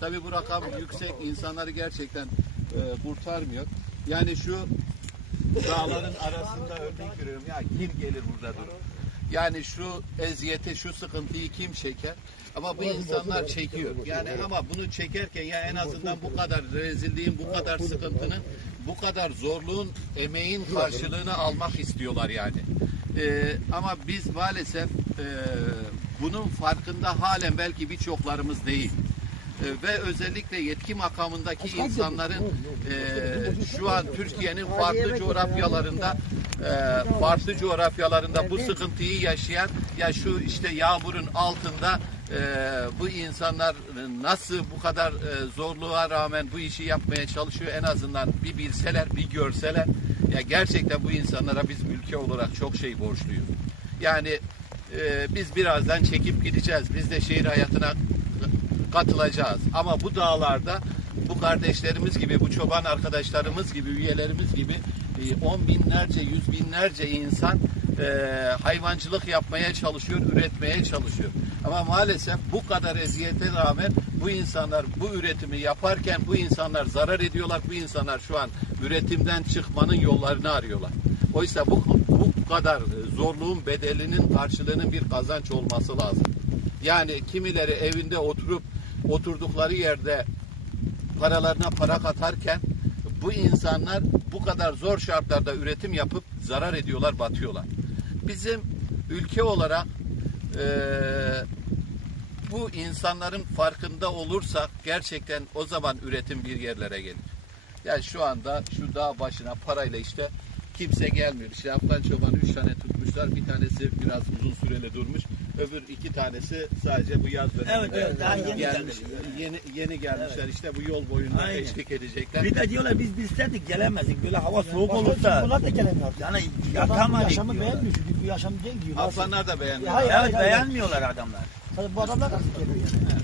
Tabii bu rakam yüksek, insanları gerçekten e, kurtarmıyor. Yani şu dağların arasında örnek veriyorum ya kim gelir burada durur? Yani şu eziyeti, şu sıkıntıyı kim çeker? Ama bu insanlar çekiyor. Yani ama bunu çekerken ya en azından bu kadar rezilliğin, bu kadar sıkıntının, bu kadar zorluğun, emeğin karşılığını almak istiyorlar yani. Ee, ama biz maalesef e, bunun farkında halen belki birçoklarımız değil. Ee, ve özellikle yetki makamındaki insanların e, şu an Türkiye'nin farklı coğrafyalarında e, farklı coğrafyalarında bu sıkıntıyı yaşayan ya şu işte yağmurun altında e, bu insanlar nasıl bu kadar e, zorluğa rağmen bu işi yapmaya çalışıyor? En azından bir bilseler bir görseler. Ya gerçekten bu insanlara biz ülke olarak çok şey borçluyuz. Yani e, biz birazdan çekip gideceğiz. Biz de şehir hayatına katılacağız. Ama bu dağlarda bu kardeşlerimiz gibi, bu çoban arkadaşlarımız gibi, üyelerimiz gibi e, on binlerce, yüz binlerce insan e, hayvancılık yapmaya çalışıyor, üretmeye çalışıyor. Ama maalesef bu kadar eziyete rağmen bu insanlar bu üretimi yaparken bu insanlar zarar ediyorlar. Bu insanlar şu an üretimden çıkmanın yollarını arıyorlar. Oysa bu, bu kadar zorluğun bedelinin karşılığının bir kazanç olması lazım. Yani kimileri evinde oturup oturdukları yerde paralarına para katarken bu insanlar bu kadar zor şartlarda üretim yapıp zarar ediyorlar, batıyorlar. Bizim ülke olarak eee, bu insanların farkında olursak gerçekten o zaman üretim bir yerlere gelir. Yani şu anda şu dağ başına parayla işte kimse gelmiyor. İşte Afgan çoban üç tane tutmuşlar. Bir tanesi biraz uzun süreli durmuş. Öbür iki tanesi sadece bu yaz döneminde Evet, evet, daha yeni gelmiş. Yeni, yeni gelmişler. İşte bu yol boyunda Aynen. eşlik edecekler. Bir de diyorlar biz bilseydik gelemezdik. Böyle hava soğuk olursa Bunlar da gelemiyor. yani yatamadık yaşamı diyorlar. beğenmiyor çünkü bu yaşam değil diyor. Afganlar da beğenmiyor. Hayır, Evet beğenmiyorlar adamlar. Tabii bu adamlar nasıl geliyor yani?